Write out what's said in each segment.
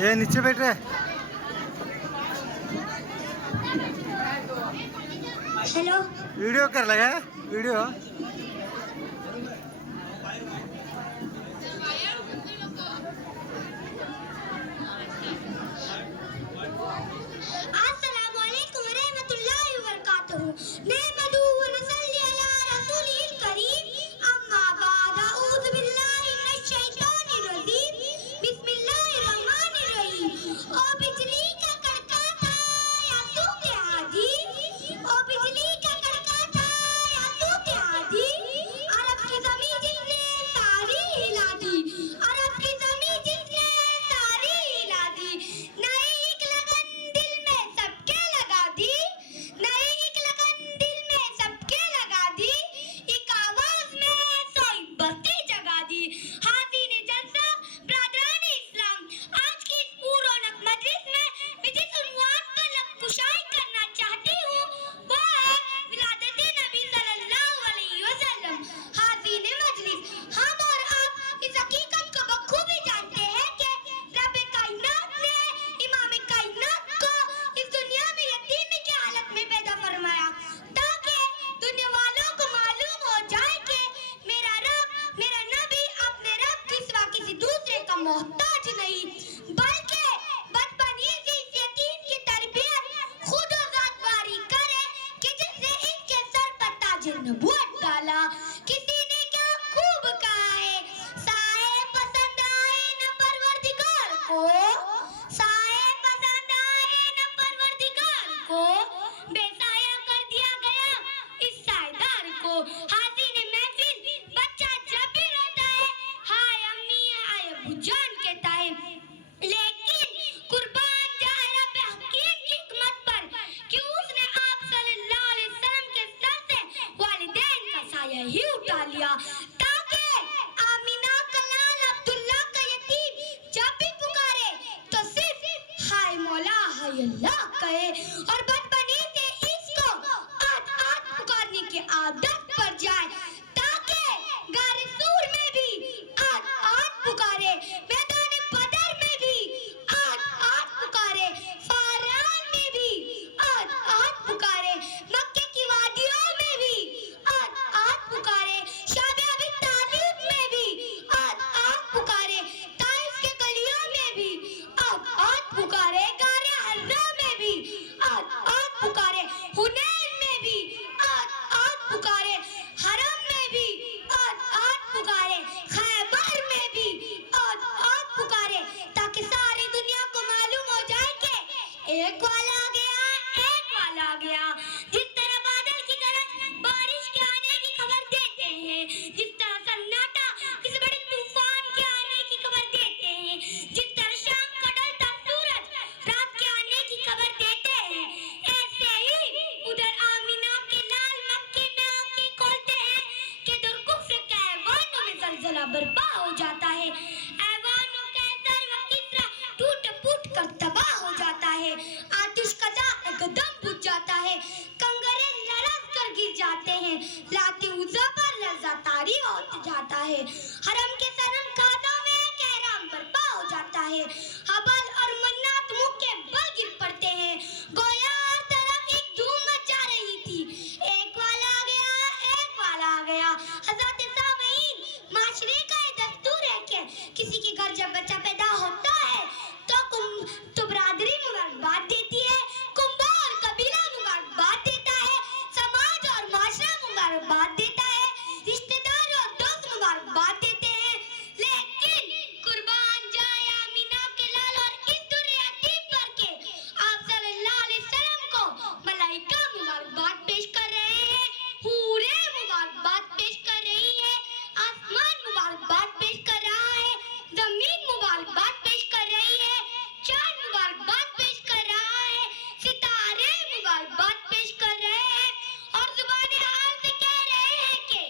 ये नीचे बैठ रहे। हेलो, वीडियो कर लगा वीडियो। अस्सलामुअलैकुम रहमतुल्लाहि व बरकातहू। नहमदुहु व नसल्ली अला रसूलिल करीम। अम्मा बाद, अऊज़ु बिल्लाहि मिनश शैतानिर रजीम। बिस्मिल्लाहिर रहमानिर रहीम। ओ बिजली का कड़का था या सूखे हादी, ओ बिजली का कड़का था या सूखे हादी। अरब की ज़मीं जिसने सारी हिला दी, अरब की ज़मीं जिसने सारी हिला दी। नई एक लगन दिल में सबके लगा दी, नई एक लगन दिल में सबके लगा दी। एक आवाज में सोई बस्ती जगा दी। हाज़िर जलसा ब्रादरान इस्लाम, आज की इस पुरौनक मजलिस में मैं जिस उन्वान पर लबकुशाई करना चाहती हूँ वो है विलादत नबी सल्लल्लाहु अलैहि वसल्लम। हाज़िर मजलिस, हम और आप इस हकीकत को बखूबी जानते हैं कि रब कायनात ने इमाम कायनात को इस दुनिया में यतीमी की हालत में पैदा फरमाया ताकि दुनिया वालों को मालूम हो जाए कि मेरा रब, मेरा नबी अपने रब के सिवा किसी दूसरे का मोहताज नहीं, बल्कि बचपन से इस यतीम की तरबियत खुद ज़ात बारी करे कि जिसने इसके सर पर ताज नबूवत डाला। किसी ने क्या खूब कहा है, साए पसंद आए न परवरदिगार को, साए पसंद आए न परवरदिगार को, बेसाया कर दिया गया इस साएदार को। हाज़िर महफिल, बच्चा जब भी रोता है हाय अम्मी हाय अब्बू जान कहता है, लेकिन कुर्बान जाए रब हकीम की हिकमत पर कि उसने आप सल्लल्लाहु अलैहि वसल्लम के सर से वालिदैन का साया ही उठा लिया ताकि आमीना का लाल अब्दुल्ला का यतीम जब भी पुकारे तो सिर्फ हाय मौला हाय अल्लाह कहे और बदबनी से इसको आद आद पुकारने की आदत पड़ जाए ताकि गारे सूर में भी आद आद पुकारे, मैदान बदर में भी आद आद पुकारे, फारान में भी आद आद पुकारे, मक्के की वादियों में भी आद आद पुकारे, शाबे अबी तालिब में भी आद आद पुकारे, ताइफ के गलियों में भी आद आद पुकारे, गारे हर्रा में भी आद आद पुकारे, हुनैन में भी आद आद पुकारे, हरम में भी आद आद पुकारे, खैबर में भी आद आद पुकारे ताकि सारी दुनिया को मालूम हो जाए कि एक वाला आ गया, एक वाला आ गया। जिस तरह बादल की गरज बारिश के आने की खबर देते हैं, जिस तरह सन्नाटा किसी बड़े तूफान के आने की खबर देते हैं, जिस तरह शाम का ढलता सूरज रात के आने की खबर देते हैं, ऐसे ही उधर आमीना के लाल मक्के में आंखें खोलते हैं कि दुर्कुफ्र के ऐवानों में जलजला बर्पा हो जाता है, ऐवानों के सर व किस्रा टूट फूट कर तबाह हो जाता है, आतिश कदा एकदम बुझ जाता है, कंगरे लरज़ कर गिर जाते हैं, लाती उज़ा पर लर्ज़ा तारी हो जाता है, हरम के सनम खादों में कहराम बर्पा हो जाता है, हबल और मन्नात मुंह के बल गिर पड़ते हैं, गोया हर तरफ एक धूम मचा रही थी, एक वाला आ गया, एक वाला आ गया। हज़रत सामईन, माशरे का ये दस्तूर है कि किसी के घर जब बच्चा पैदा होता है तो बरादरी मुबारकबाद देती है, कुंबा और कबीला मुबारकबाद देता है, समाज और माशरा मुबारकबाद देता है, रिश्तेदार और दोस्त मुबारकबाद देते हैं, लेकिन कुर्बान जाए आमीना के लाल और इस दुनिया यतीम पर के आप सल्लल्लाहु अलैहि वसल्लम को मलाइका मुबारकबाद पेश कर रहे हैं, हूरे मुबारकबाद पेश कर रही है, आसमान मुबारकबाद पेश कर रहा है, जमीन मुबारकबाद पेश कर रही है, चांद मुबारकबाद पेश कर रहा है, सितारे मुबारकबाद पेश कर रहे हैं और जुबान हाल से कह रहे हैं कि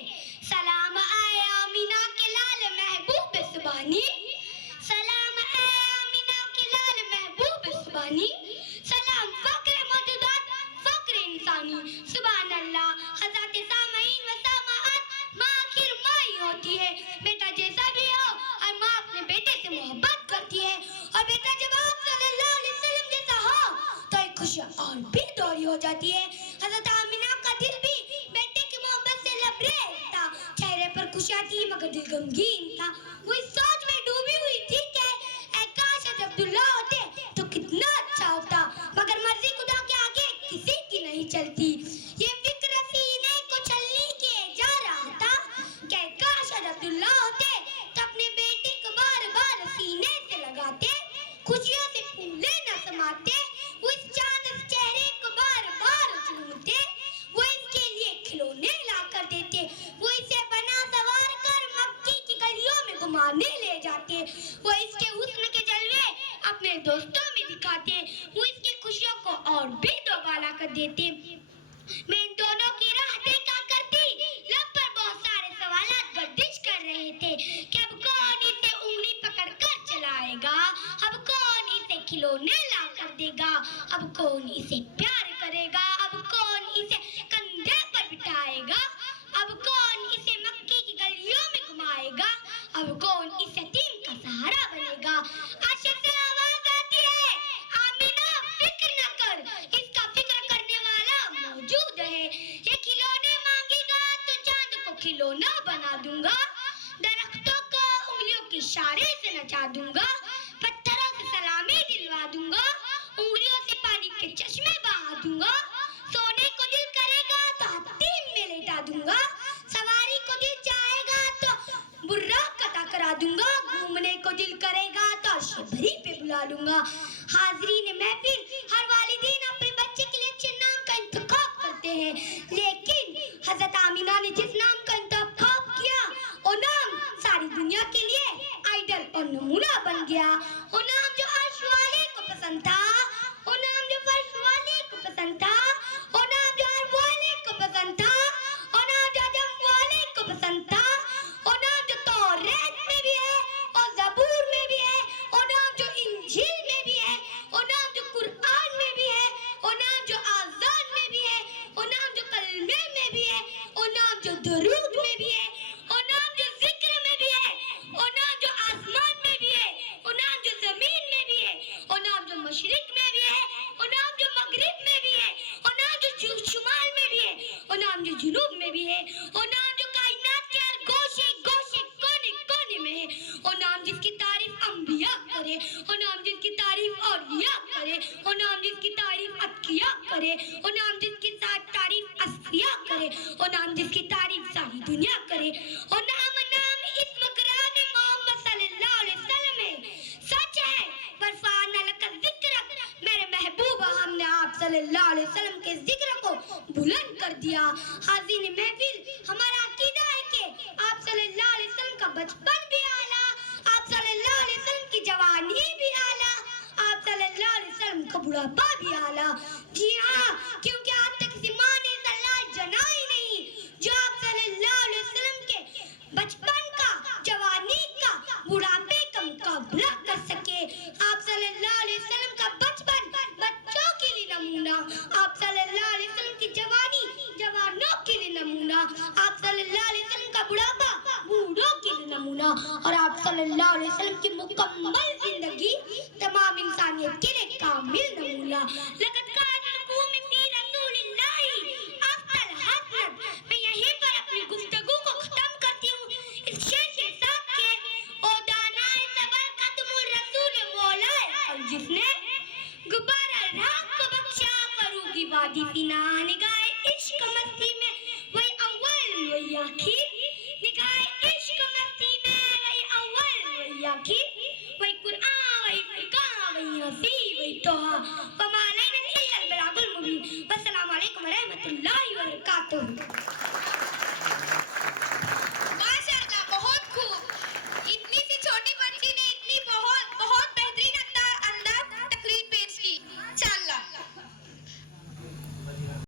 सलाम आए आमीना के लाल महबूब सुबानी, सलाम आए आमीना के लाल महबूब सुबानी, सलाम फक्र मौजूदात फक्र इंसानी। सुभान अल्लाह। हज़रत सामईन व सामाअत माँ आखिर माँ ही होती है, बेटा जैसा भी हो और माँ अपने बेटे से मोहब्बत करती है और बेटा जब में खुशियाँ थी मगर दिल गमगीन था। वो इस सोच में डूबी हुई थी कि ऐ काश आज अब्दुल्ला होते तो कितना अच्छा होता, मगर मर्जी खुदा के आगे किसी की नहीं चलती। ये फिक्र सीने को छलनी किए जा रहा था कि काश आज अब्दुल्ला होते तो अपने बेटे को बार बार सीने से लगाते, खुशियों से फूले न समाते, वो इस चांद चेहरे को बार बार चूमते, वो इसके लिए खिलौने ला कर देते, वो इसे बना सवार कर मक्की की गलियों में घुमाने ले जाते, वो इसके हुस्न के जलवे अपने दोस्तों में दिखाते, वो इसकी खुशियों को और भी दोबारा कर देते। मैं इन दोनों की राह देखा करती, लब पर बहुत सारे सवालात गर्दिश कर रहे थे कि अब कौन इसे उंगली पकड़ कर चलाएगा, अब कौन इसे खिलौने ला कर देगा, अब कौन इसे प्यार करेगा, अब कौन इसे कंधे पर बिठाएगा, अब कौन इसे मक्की की गलियों में घुमाएगा, अब कौन इस यतीम का सहारा बनेगा। आशा से आवाज आती है, आमीना फिक्र न कर, इसका फिक्र करने वाला मौजूद है। ये खिलौने मांगेगा तो चांद को खिलौना बना दूंगा, दरख्तों को उंगलियों के इशारे से नचा दूंगा, पत्थरों से सलामी दिलवा दूंगा, उंगलियों से पानी के चश्मे बहा दूंगा, सोने को दिल करेगा तो हतीम में लेटा दूंगा, सवारी को दिल चाहेगा तो बुर्राक अता करा दूंगा, घूमने को दिल करेगा तो अर्श-ए-भरी पे बुला लूंगा। हाज़रीन महफिल, हर वालिदैन अपने बच्चे के लिए अच्छे नाम का इंतखाब करते हैं, लेकिन हजरत आमीना ने जिस नाम का इंतखाब किया वो नाम सारी दुनिया के लिए आइडल और नमूना बन गया। वो नाम जो अर्श वाले को पसंद था, वो नाम जो फर्श वाले को पसंद था, वो नाम जो हर वाले को पसंद था, वो नाम जो अजम वाले को पसंद था, वो नाम जो तौरात में भी है और ज़बूर में भी है, वो नाम जो इंजील में भी है, वो नाम जो कुरान में भी है, वो नाम जो आज़ान में भी है, वो नाम जो कलमे में भी है, वो नाम जो दरूद में भी है, वो नाम जो जिक्र में भी है, वो नाम जो आसमान में भी है, वो नाम जो जमीन में भी है, वो नाम जो मशरिक में भी है, वो नाम जो मगरिब में भी है, वो नाम जो शुमाल में भी है, वो नाम जो जुनूब में भी है, वो नाम जो कायनात के हर गोशे गोशे कोने कोने में है, वो नाम जिसकी तारीफ अंबिया करे, वो नाम जिसकी तारीफ औलिया करे, वो नाम जिसकी तारीफ अतकिया करे, वो नाम जिसकी तारीफ अस्फिया करे, वो नाम जिसकी तारीफ सारी दुनिया करे, वो नाम इस्म कराम मोहम्मद सल्लल्लाहु अलैहि वसल्लम है। सच है बरफाना लका जिक्र, मेरे महबूबा हमने आप सल्लल्लाहु अलैहि वसल्लम के जिक्र को बुलंद कर दिया। हाज़रीन महफिल, हमारा अकीदा है कि आप सल्लल्लाहु अलैहि वसल्लम का बचपन भी आला, आप सल्लल्लाहु अलैहि वसल्लम की जवानी भी आला, आप सल्लल्लाहु अलैहि वसल्लम का बुढ़ापा भी आला। जी हाँ, क्योंकि आज तक किसी माँ ने सल्लल्लाहु जना ही नहीं जो आप सल्लल्लाहु अलैहि वसल्लम के बचपन का, जवानी का, बुढ़ापे का मुकाबला कर सके। आप सल्लल्लाहु अलैहि वसल्लम का बचपन बच्चों के लिए नमूना, आप सल्लल्लाहु अलैहि वसल्लम की जवानी जवानों के लिए नमूना, आप सल्लल्लाहु अलैहि वसल्लम का बुढ़ापा बूढ़ों के लिए नमूना, और आप सल्लल्लाहु अलैहि वसल्लम की मुकम्मल जिंदगी तमाम इंसानियत के लिए कामिल नमूना। लक़द काना लकुम फ़ी रसूलिल्लाहि अफ़ज़ल हसनत। मैं यहीं पर अपनी गुफ्तगू को खत्म करती हूँ इस शेर के साथ के ओ दानाए सबर कदमुर रसूल मौलाए, और जिसने गुब्बारा राह को बख्शा फरूगी वादी सीना, निगाहे इश्क मस्ती में वही अव्वल वही आखिर, निगाहे इश्क मस्ती में वही अव्वल वही आखिर, वही कुरान वही फुरकान वही हसी वही तोहा, वमा अलैना इल्लल बलागुल मुबीन। वस्सलामु अलैकुम व रहमतुल्लाहि व बरकातुहू।